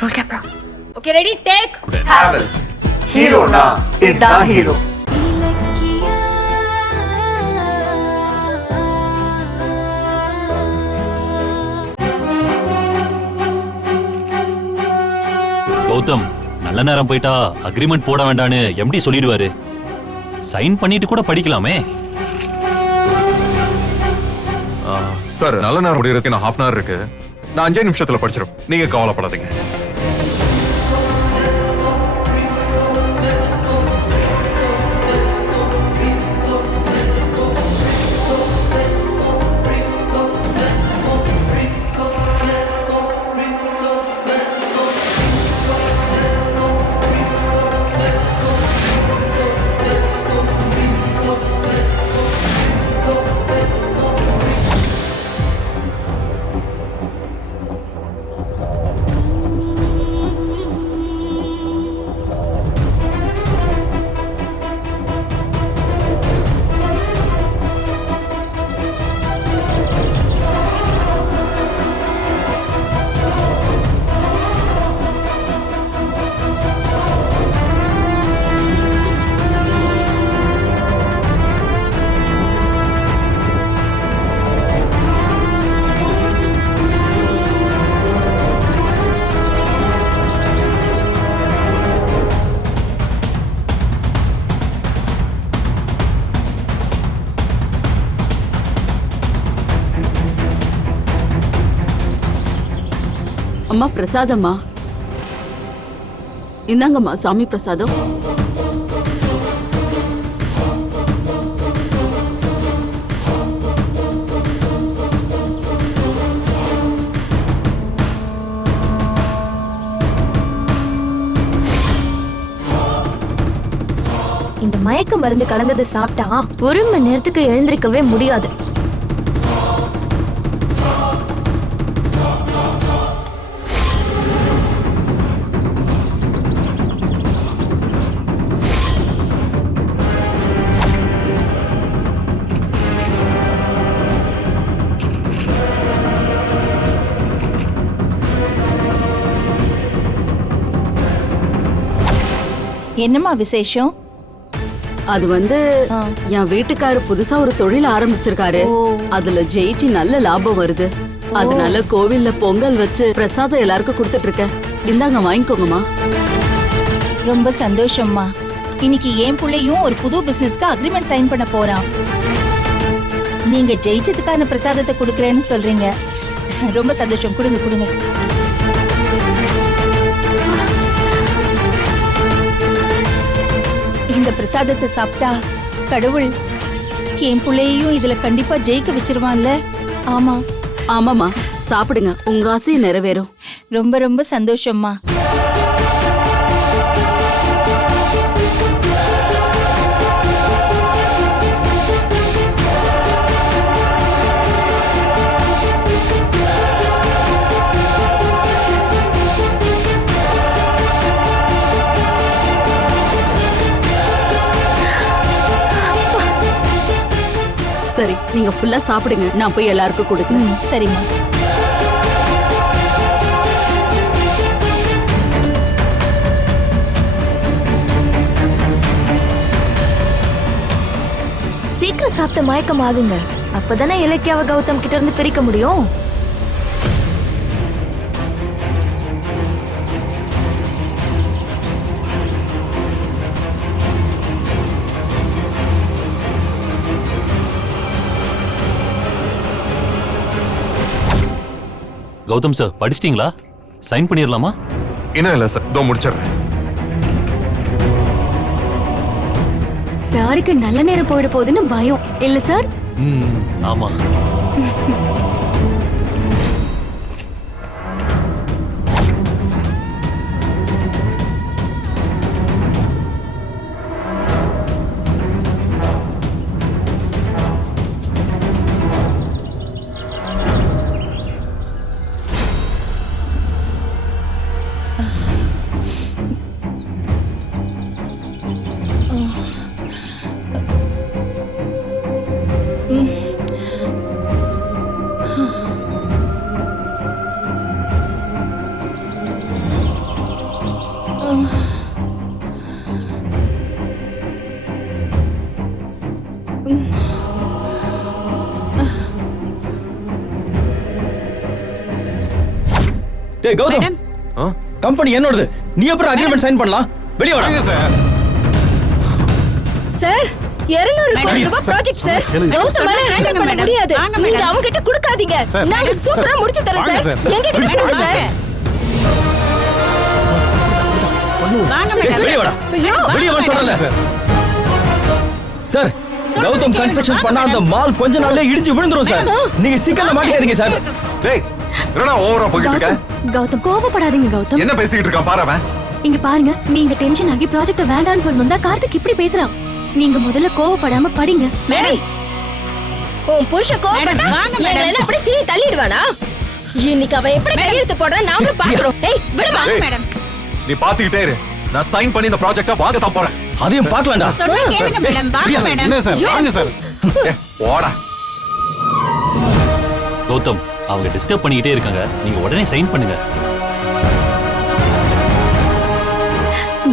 Role camera. Okay ready take. Havells ஹீரோனா இதுதான் hero. Gautham, நல்ல நேரம் போயிட்டா அக்ரிமெண்ட் போட வேண்டான்னு எம்டி சொல்லிடுவாரு. சைன் பண்ணிட்டு கூட படிக்கலாமே. சார், நல்ல நேரம் முடியறதுக்கு நான் ஹாஃப் அன் ஹவர் இருக்கு. நான் 5 நிமிஷத்துல படிச்சிடும். நீங்க கவலைப்படாதீங்க. அம்மா பிரசாதம்மா, இந்தாங்கம்மா சாமி பிரசாதம். இந்த மயக்க மருந்து கலந்தது சாப்பிட்டா 1 மணி நேரத்துக்கு எழுந்திருக்கவே முடியாது. என்னம்மா விசேஷம்? அது என் வீட்டுக்காரு புதுசா ஒரு தொழில் ஆரம்பிச்சிருக்காரு. அதுல ஜெயிச்சு நல்ல லாபம் வருது. அதனால கோவில்ல பொங்கல் வச்சு பிரசாதம் எல்லாருக்கும் கொடுத்துட்டு இருக்கேன். இந்தாங்க வாங்கிக்கோங்கம்மா. ரொம்ப சந்தோஷம்மா. இன்னைக்கு என் பிள்ளையும் ஒரு புது பிசினஸ்க்கு அக்ரிமெண்ட் சைன் பண்ண போறான். நீங்க ஜெயிச்சதுக்கான பிரசாதத்தை கொடுக்கறேன்னு சொல்றீங்க. ரொம்ப சந்தோஷம். கொடுங்க கொடுங்க. இந்த பிரசாதத்தை சாப்பிட்டா கடவுள் என் பிள்ளையையும் இதுல கண்டிப்பா ஜெயிக்க வச்சிருவான்ல? ஆமா ஆமாமா, சாப்பிடுங்க, உங்க ஆசையை நிறைவேறும். ரொம்ப ரொம்ப சந்தோஷம்மா. சரி, நீங்க ஃபுல்லா சாப்பிடுங்க, நான் போய் எல்லாருக்கும் கொடுக்கிறேன். சரிம்மா. சீக்கிரம் சாப்பிட்டு மயக்கம் ஆகுங்க. அப்பதானே இலக்கியாவை கௌதம் கிட்ட இருந்து பிரிக்க முடியும். கௌதம் சார், படிச்சிட்டீங்களா? சைன் பண்ணிடலாமா? இன்னும் இல்ல சார், இதோ முடிச்சிடுறேன். சாருக்கு நல்ல நேரம் போயிட போகுதுன்னு பயம் இல்ல சார்? ஆமா. டேய் கௌதம், கம்பெனி என்னோடது. நீ அப்புறம் அக்ரிமெண்ட் சைன் பண்ணலாம். வெளிய வாங்க சார். சார் 200 கோடி ரூபாய் ப்ராஜெக்ட் சார். கௌதமால ஹேண்டில் பண்ண முடியாது. நீங்க அவங்க கிட்ட கொடுக்காதீங்க. நாங்க சூப்பரா முடிச்சு தரேன் சார். எங்க கிட்ட கொடுங்க சார். வெளிய வாடா. வெளிய வா சொல்றல சார். சார், கௌதம் கன்ஸ்ட்ரக்ஷன் பண்ண அந்த மால் கொஞ்ச நாள்ல இடிஞ்சு விழுந்துரும் சார். நீங்க சிக்கல்ல மாட்டிக்காதீங்க சார். டேய் என்னடா ஓவரா போயிட்டு இருக்க? கௌதம் கோவப்படாதீங்க கௌதம். என்ன பேசிட்டு இருக்கான் பாரு அவன். இங்க பாருங்க, நீங்க டென்ஷன் ஆகி ப்ராஜெக்ட்ட வேண்டாம்னு சொல்லணும்னா கார்த்திக் இப்படி பேசுறான். நீங்க முதல்ல கோவப்படாம படிங்க. மேடம், உன் புருஷன் கோவப்பட்டா எங்களை எல்லாம் அப்படி சீ தள்ளிடுவானா? இன்னைக்கு அவன் எப்படி கையெழுத்து போடுறான் நாங்களும் பாக்குறோம். ஏய் விடுமா மேடம். நீ பாத்துக்கிட்டே இரு. நான் சைன் பண்ணி இந்த ப்ராஜெக்ட்ட வாங்க தான் போறேன். அதையும் பார்க்கலாம்டா. சொன்னா கேளுங்க மேடம். வாங்க மேடம். என்ன சார்? வாங்க சார். போடா. கௌதம், அவங்க டிஸ்டர்ப் பண்ணிக்கிட்டே இருக்காங்க. நீங்க உடனே சைன் பண்ணுங்க.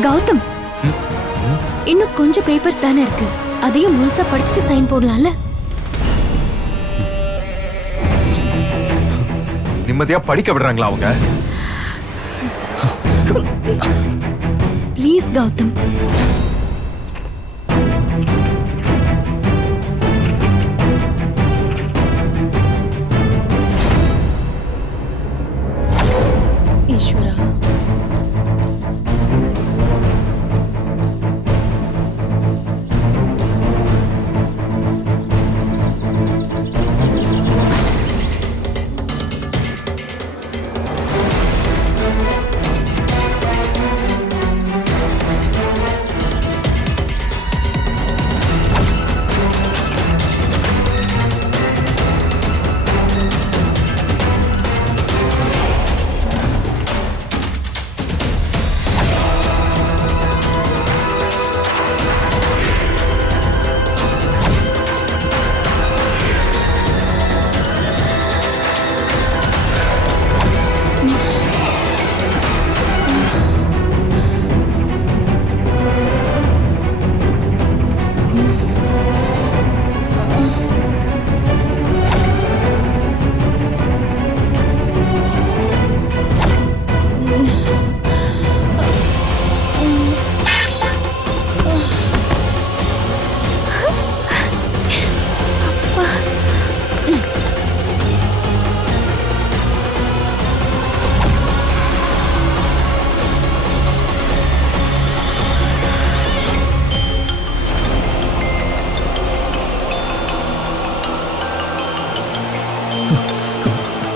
கௌதம், இன்னும் கொஞ்சம் பேப்பர்ஸ் தானே இருக்கு. அதையும் முழுசா படிச்சுட்டு சைன் போடலாம்ல? நிம்மதியா படிக்க விடுறாங்களா அவங்க? ப்ளீஸ் கௌதம். ஈஸ்வரா,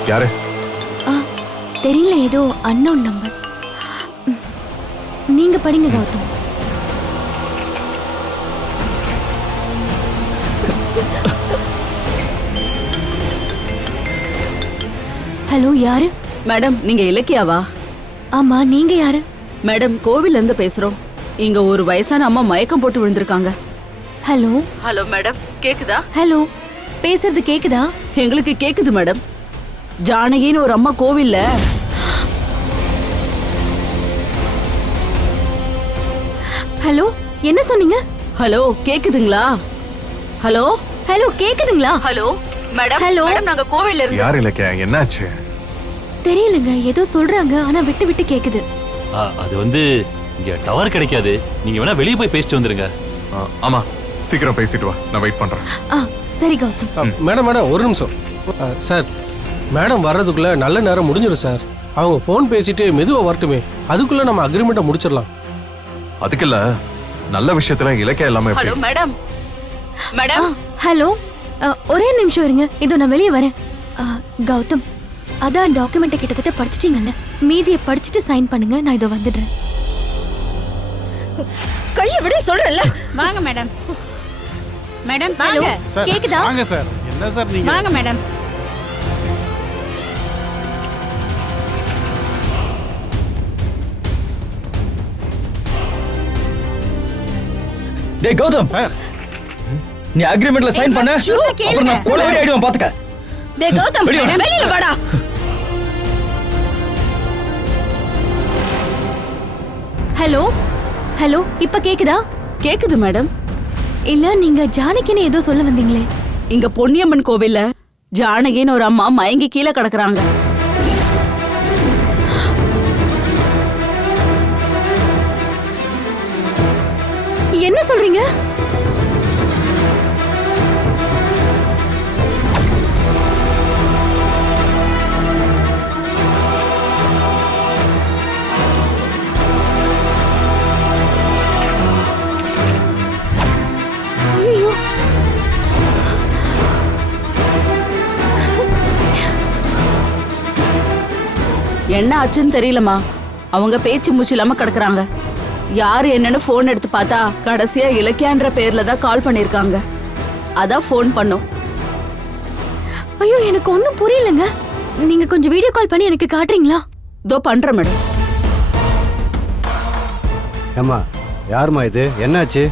யாரு? தெரியல, ஏதோ அன்னோன் நம்பர். நீங்க படிங்க கௌதம். ஹலோ, யாரு? மேடம், நீங்க இலக்கியாவா? ஆமா, நீங்க யாரு? மேடம், கோவில்ல இருந்து பேசுறோம். இங்க ஒரு வயசான அம்மா மயக்கம் போட்டு விழுந்திருக்காங்க. ஹலோ ஹலோ மேடம், கேக்குதா? ஹலோ, பேசுறது கேக்குதா? எங்களுக்கு கேக்குது மேடம். ஜானகின்னு ஒரு அம்மா கோவில்ல. ஹலோ, என்ன சொன்னீங்க? ஹலோ, கேக்குதுங்களா? ஹலோ ஹலோ, கேக்குதுங்களா? Hello madam. ஹலோ. மேடம், நாங்க கோவில்ல இருந்து. யார் இலக்கியா? என்னாச்சு? தெரியலங்க, ஏதோ சொல்றாங்க, ஆனா விட்டு விட்டு கேக்குது. அது வந்து இங்க டவர் கிடைக்காது. நீங்க வேணா வெளியே போய் பேசிட்டு வந்துருங்க. ஆமா, சீக்கிரம் பேசிட்டு வா. நான் வெயிட் பண்றேன். சரி கௌதம். மேடம் ஒரு நிமிஷம் சார். மேடம் வர்றதுக்குள்ள நல்ல நேரம் முடிஞ்சிடும் சார். அவங்க ஃபோன் பேசிட்டு மெதுவா வரட்டுமே, அதுக்குள்ள நம்ம அக்ரிமெண்ட்டை முடிச்சிடலாம். அதுக்குல்ல நல்ல விஷயத்துல இலக்கியா எல்லாமே ஹலோ மேடம். மேடம். ஹலோ, ஒரே நிமிஷம் இருங்க, இதோ நான் வெளியே வரேன். கௌதம், அதான் டாக்குமெண்ட்டை கிட்டத்தட்ட படிச்சிட்டீங்கல்ல, மீதியை படிச்சுட்டு சைன் பண்ணுங்க. நான் இதோ வந்துடுறேன். கையை விட சொல்றேன்ல. வாங்க மேடம். மேடம் ஹலோ, வாங்க. கேக்குதா? வாங்க சார். என்ன சார் நீங்க? வாங்க மேடம். டேய் கௌதம் சார், நீ அக்ரிமெண்ட்ல சைன் பண்ண. அப்புறம் நான் கொலை ஆயிடுவேன் பாத்துக்க. டேய் கௌதம், வெளியில வாடா. ஹலோ ஹலோ இப்ப கேக்குதா? கேக்குது மேடம். இல்ல நீங்க ஜானகின்னு ஏதோ சொல்ல வந்தீங்களே. இங்க பொன்னியம்மன் கோவில்ல ஜானகின்னு ஒரு அம்மா மயங்கி கீழே கிடக்குறாங்க. என்ன சொல்றீங்க? ஐயோ, என்ன ஆச்சுன்னு தெரியலமா. அவங்க பேச்சு மூச்சு இல்லாம கிடக்குறாங்க. யாரு என்னன்னு போன் எடுத்து பார்த்தா கடைசியா இலக்கியான்ற பேர்ல தான் கால் பண்ணிருக்காங்க. அதான் போன் பண்ணோம். ஐயோ எனக்கு ஒண்ணும் புரியலங்க. நீங்க கொஞ்சம் வீடியோ கால் பண்ணி எனக்கு காட்டுறீங்களா? இதோ பண்றேன் மேடம். ஏம்மா யாரும்மா இது, என்னாச்சு?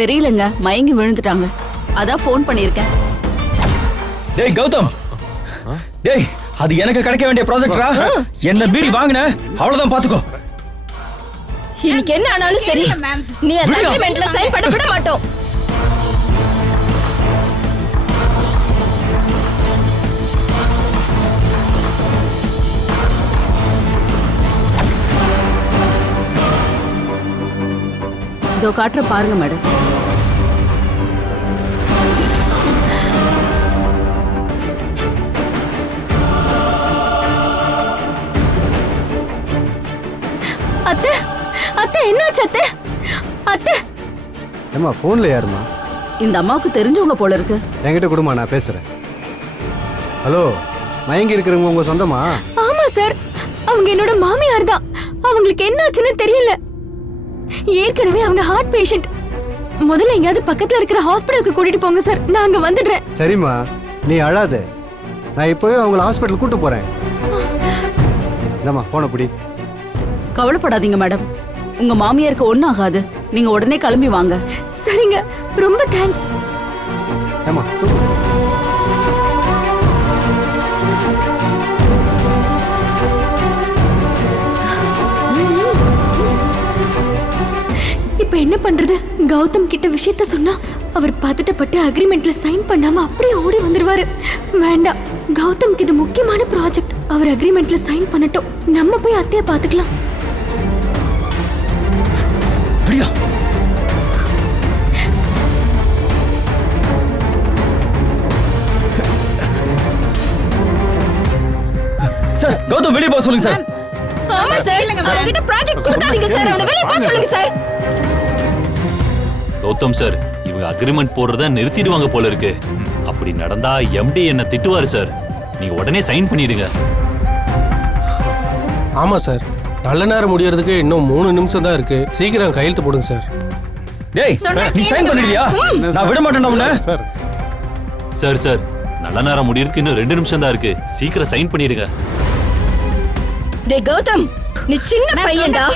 தெரியலங்க, மயங்கி விழுந்துட்டாங்க. அதான் போன் பண்ணிருக்கேன். டேய் கௌதம், டேய் அது எனக்கு கிடைக்க வேண்டிய ப்ராஜெக்டரா? என்ன மீறி வாங்கின அவ்வளவுதான் பாத்துக்கோ. இன்னைக்கு என்ன ஆனாலும் சரி, நீ அந்த அக்ரிமெண்ட்ல சைன் பண்ண விட மாட்டோம். இதோ காட்டுற பாருங்க மேடம். அத்தை அத்தை என்னாச்சு அத்தை? அத்தை ஏம்மா ஃபோன்ல யாரும்மா? இந்த அம்மாவுக்கு தெரிஞ்சவங்க போல இருக்கு. என்கிட்ட கொடுமா, நான் பேசுறேன். ஹலோ, மயங்கி இருக்கிறவங்க உங்க சொந்தமா? ஆமா சார், அவங்க என்னோட மாமியார் தான். அவங்களுக்கு என்னாச்சுன்னு தெரியல. ஏற்கனவே அவங்க ஹார்ட் பேஷண்ட். முதல்ல எங்கயாவது பக்கத்துல இருக்கிற ஹாஸ்பிடலுக்கு கூட்டிட்டு போங்க சார், நான் அங்க வந்துடுறேன். சரிம்மா, நீ அழாத. நான் இப்போவே அவங்கள ஹாஸ்பிட்டல் கூட்டு போறேன். இந்தாம்மா போனை பிடி. கவலைப்படாதீங்க மேடம், உங்க மாமியாருக்கு ஒண்ணும் ஆகாது. நீங்க உடனே கிளம்பி வாங்க. சரிங்க, ரொம்ப தேங்க்ஸ். ஏம்மா தூக்கு. இப்ப என்ன பண்றது? கௌதம் கிட்ட விஷயத்த சொன்னா அவர் பதட்டப்பட்டு அக்ரிமெண்ட்ல சைன் பண்ணாம அப்படியே ஓடி வந்துருவாரு. வேண்டாம், கௌதம்க்கு இது முக்கியமான ப்ராஜெக்ட். அவர் அக்ரிமெண்ட்ல சைன் பண்ணட்டும், நம்ம போய் அத்தைய பாத்துக்கலாம். பிரியா, சார் கௌதம் வெளியே போக சொல்லுங்க சார். ஆமா சார், அவர்கிட்ட ப்ராஜெக்ட் கொடுக்காதீங்க சார், அவனை வெளிய போக சொல்லுங்க சார். கௌதம் சார், இவங்க அக்ரிமெண்ட் போடுறத நிறுத்திடுவாங்க போல இருக்கு. அப்படி நடந்தா எம்டி என்ன திட்டுவாரு சார். நீங்க உடனே சைன் பண்ணிடுங்க. ஆமா சார், நல்ல நேரம் முடியறதுக்கு இன்னும் 3 நிமிஷம் தான் இருக்கு. சீக்கிரம் கையெழுத்து போடுங்க சார். டேய் நீ சைன் பண்ணிடுறியா? நான் விட மாட்டேன்டா உன்னை. சார் சார் சார், நல்ல நேரம் முடியறதுக்கு இன்னும் 2 நிமிஷம் தான் இருக்கு. சீக்கிரம் சைன் பண்ணிடுங்க. டேய் கௌதம், நீ சின்ன பையன்டா.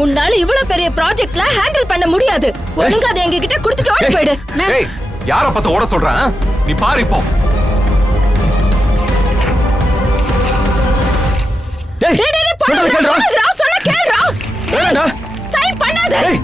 உன்னால இவ்வளவு பெரிய ப்ராஜெக்ட்ல ஹேண்டில் பண்ண முடியாது. ஒழுங்கா அதை எங்க கிட்ட கொடுத்துட்டு ஓடி போயிடு. ஏய், யார பார்த்து ஓட சொல்றேன்? நீ பாரு இப்போ. டேய் டேய் டேய் சொல்றத கேளுடா. சொன்னா கேளுடா. வேணாம்டா. சைன் பண்ணாத. டேய்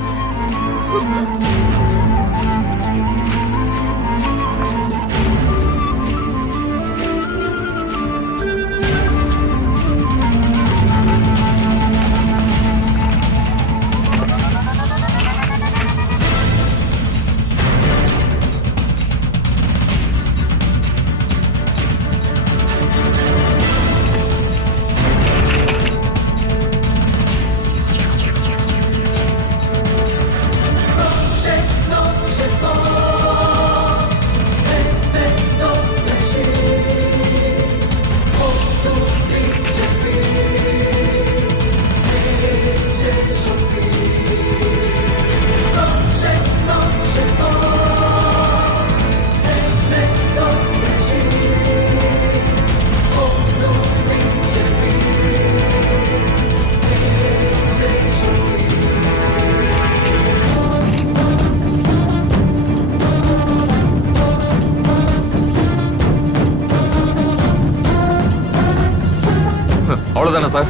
அவ்வளவுதானே சார்?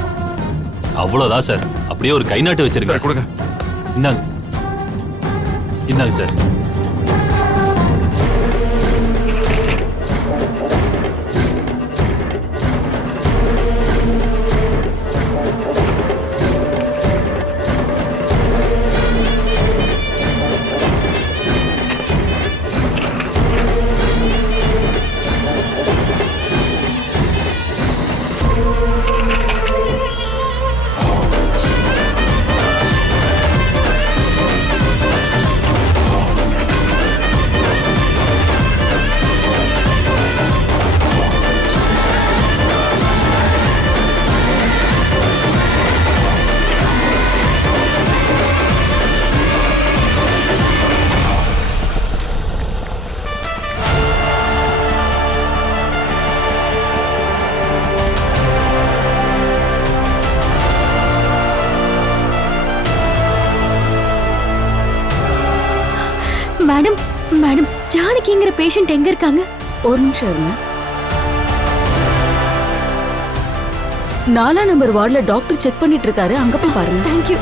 அவ்வளவுதான் சார். அப்படியே ஒரு கை நாட்டு வச்சிருங்க. சார் கொடுங்க. இந்தாங்க இந்தாங்க சார். மேடம் மேடம் ஜானகிங்கிற பேஷண்ட் எங்க இருக்காங்க? ஒரு நிமிஷம் இருங்க. 4ஆம் நம்பர் வார்டுல டாக்டர் செக் பண்ணிட்டு இருக்காரு, அங்க போய் பாருங்க. தேங்க்யூ.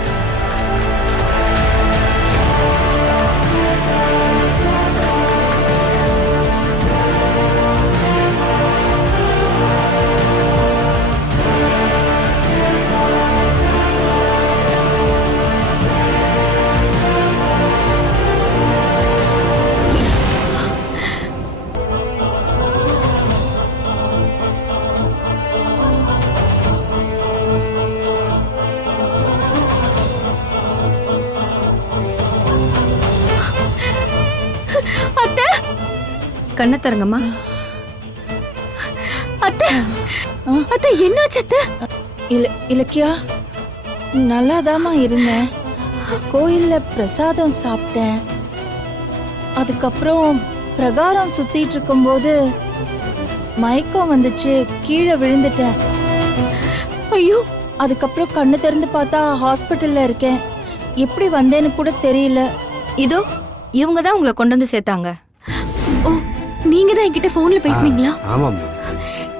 கண்ணை தரங்கம்மா. அத்தை அத்தை என்னாச்சு அத்தை? இலக்கியா, நல்லாதாம்மா இருந்தேன். கோயில்ல பிரசாதம் சாப்பிட்டேன். அதுக்கப்புறம் பிரகாரம் சுத்திட்டு இருக்கும்போது மயக்கம் வந்துச்சு, கீழே விழுந்துட்டேன். ஐயோ, அதுக்கப்புறம் கண்ணு திறந்து பார்த்தா ஹாஸ்பிட்டல்ல இருக்கேன். எப்படி வந்தேன்னு கூட தெரியல. இதோ இவங்க தான் உங்களை கொண்டு வந்து சேர்த்தாங்க. ஓ, நீங்க தான் என்கிட்ட போன்ல பேசுனீங்களா? ஆமாம்.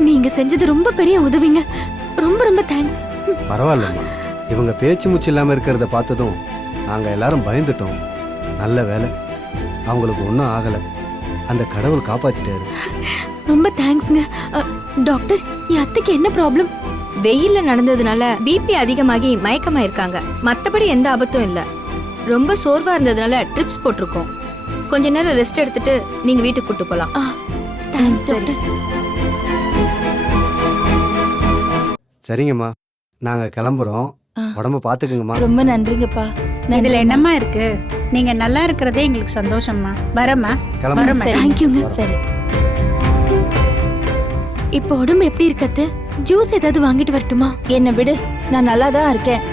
நீங்க செஞ்சது ரொம்ப பெரிய உதவிங்க. ரொம்ப ரொம்ப தேங்க்ஸ். பரவாயில்லம்மா. இவங்க பேச்சு மூச்சு இல்லாமல் இருக்கிறத பார்த்ததும் நாங்கள் எல்லாரும் பயந்துட்டோம். நல்ல வேலை, அவங்களுக்கு ஒன்றும் ஆகலை. அந்த கடவுள் காப்பாத்திட்டாரு. ரொம்ப தேங்க்ஸ்ங்க. டாக்டர், என் அத்தைக்கு என்ன ப்ராப்ளம்? வெயில்ல நடந்ததுனால பிபி அதிகமாகி மயக்கமா இருக்காங்க. மத்தபடி எந்த ஆபத்தும் இல்ல. ரொம்ப சோர்வா இருந்ததுனால ட்ரிப்ஸ் போட்டிருக்கோம். கொஞ்ச நேரம் ரெஸ்ட் எடுத்துட்டு நீங்க வீட்டுக்கு கூட்டு போலாம். தேங்க்ஸ் சரி. டாக்டர். சரிங்கம்மா, நாங்கள் கிளம்புறோம். உடம்ப பார்த்துக்குங்கம்மா. ரொம்ப நன்றிங்கப்பா. இதுல என்னம்மா இருக்கு? நீங்க நல்லா இருக்கிறதே எங்களுக்கு சந்தோஷம்மா. வரமா? கிளம்புறோம். சரி. தேங்க்யூங்க. சரி. இப்போ உடம்பு எப்படி இருக்கு அத்தை? ஜூஸ் ஏதாவது வாங்கிட்டு வரட்டுமா? என்னை விடு, நான் நல்லா தான் இருக்கேன்.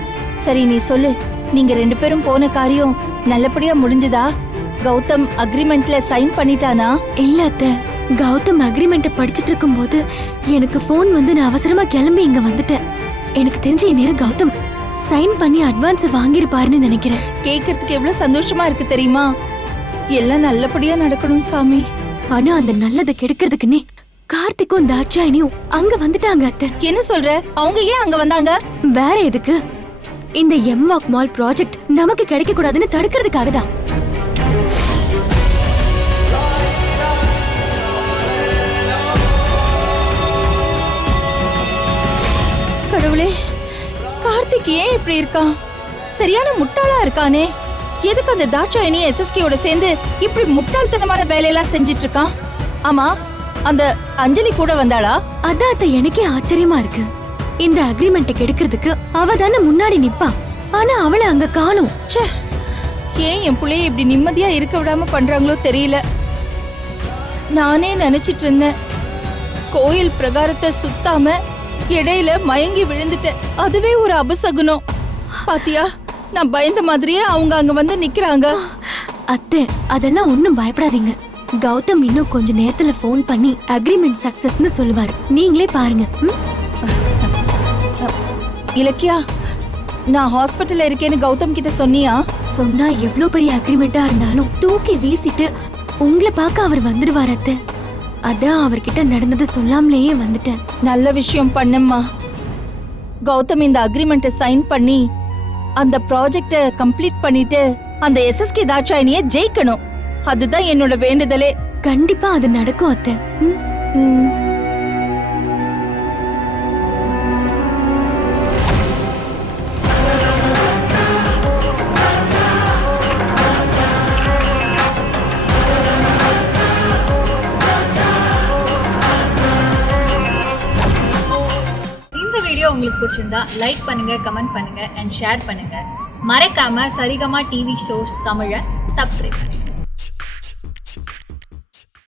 சரி, நீ சொல்லு. நீங்க 2 பேரும் போன காரியம் நல்லபடியா முடிஞ்சுதா? கௌதம் அக்ரிமெண்ட்ல சைன் பண்ணிட்டானா? இல்ல அத்தை, கௌதம் அக்ரிமெண்ட்டை படிச்சிட்டு இருக்கும்போது எனக்கு ஃபோன் வந்து நான் அவசரமா கிளம்பி இங்க வந்துட்டேன். எனக்கு தெரிஞ்ச இந்நேரம் கௌதம் சைன் பண்ணி அட்வான்ஸ் வாங்கிருப்பாருன்னு நினைக்கிறேன். கேட்கறதுக்கு எவ்வளவு சந்தோஷமா இருக்கு தெரியுமா? எல்லாம் நல்லபடியா நடக்கணும் சாமி. ஆனா அந்த நல்லதை கெடுக்கிறதுக்குன்னே கார்த்திக்கும் தாட்சாயணியும் அங்க வந்துட்டாங்க அத்தை. என்ன சொல்ற? அவங்க ஏன் அங்க வந்தாங்க? வேற எதுக்கு? இந்த எம்வாக் மால் ப்ராஜெக்ட் நமக்கு கிடைக்க கூடாதுன்னு தடுக்கிறதுக்காக தான். கடவுளே, கார்த்திக் ஏன் இப்படி இருக்கான்? சரியான முட்டாளா இருக்கானே. எதுக்கு அந்த தாட்சாயணி எஸ்எஸ்கேயோட சேர்ந்து இப்படி முட்டாள்தனமான வேலையெல்லாம் செஞ்சிட்டு இருக்கான்? ஆமா, அந்த அஞ்சலி கூட வந்தாளா? அதான் அத்தை எனக்கே ஆச்சரியமா இருக்கு. இந்த அக்ரிமெண்ட்டை கெடுக்கிறதுக்கு அவ தானே முன்னாடி நிப்பா. ஆனா அவளை அங்க காணோம். ச்சே, ஏன் என் புள்ளைய இப்படி நிம்மதியா இருக்க விடாம பண்றாங்களோ தெரியல. நானே நினைச்சிட்டு இருந்தேன், கோயில் பிரகாரத்தை சுத்தாம இடையில மயங்கி விழுந்துட்டேன். அதுவே ஒரு அபசகுனம். பாத்தியா, நான் பயந்த மாதிரியே அவங்க அங்க வந்து நிக்கிறாங்க. அத்தை, அதெல்லாம் ஒண்ணும் பயப்படாதீங்க. கௌதம் இன்னும் கொஞ்ச நேரத்துல ஃபோன் பண்ணி அக்ரிமெண்ட் சக்சஸ்னு சொல்லுவாரு. நீங்களே பாருங்க. இலக்கியா, நான் ஹாஸ்பிட்டல்ல இருக்கேன்னு கௌதம் கிட்ட சொன்னியா? சொன்னா எவ்ளோ பெரிய அக்ரிமெண்டா இருந்தாலும் தூக்கி வீசிட்டு உங்களை பார்க்க அவர் வந்துடுவார் அத்தை. அதான் அவர்கிட்ட நடந்தது சொல்லாமலேயே வந்துட்டேன். நல்ல விஷயம் பண்ணம்மா. கௌதம் இந்த அக்ரிமெண்ட்டை சைன் பண்ணி அந்த ப்ராஜெக்ட கம்ப்ளீட் பண்ணிட்டு அந்த எஸ்எஸ்கே தாட்சாயணியை ஜெயிக்கணும். அதுதான் என்னோட வேண்டுதலே. கண்டிப்பா அது நடக்கும் அத்தை. இந்த வீடியோ உங்களுக்கு பிடிச்சிருந்தா லைக் பண்ணுங்க, கமெண்ட் பண்ணுங்க அண்ட் ஷேர் பண்ணுங்க. மறக்காம சரிகமா டிவி ஷோஸ் தமிழை சப்ஸ்கிரைப் பண்ணுங்க.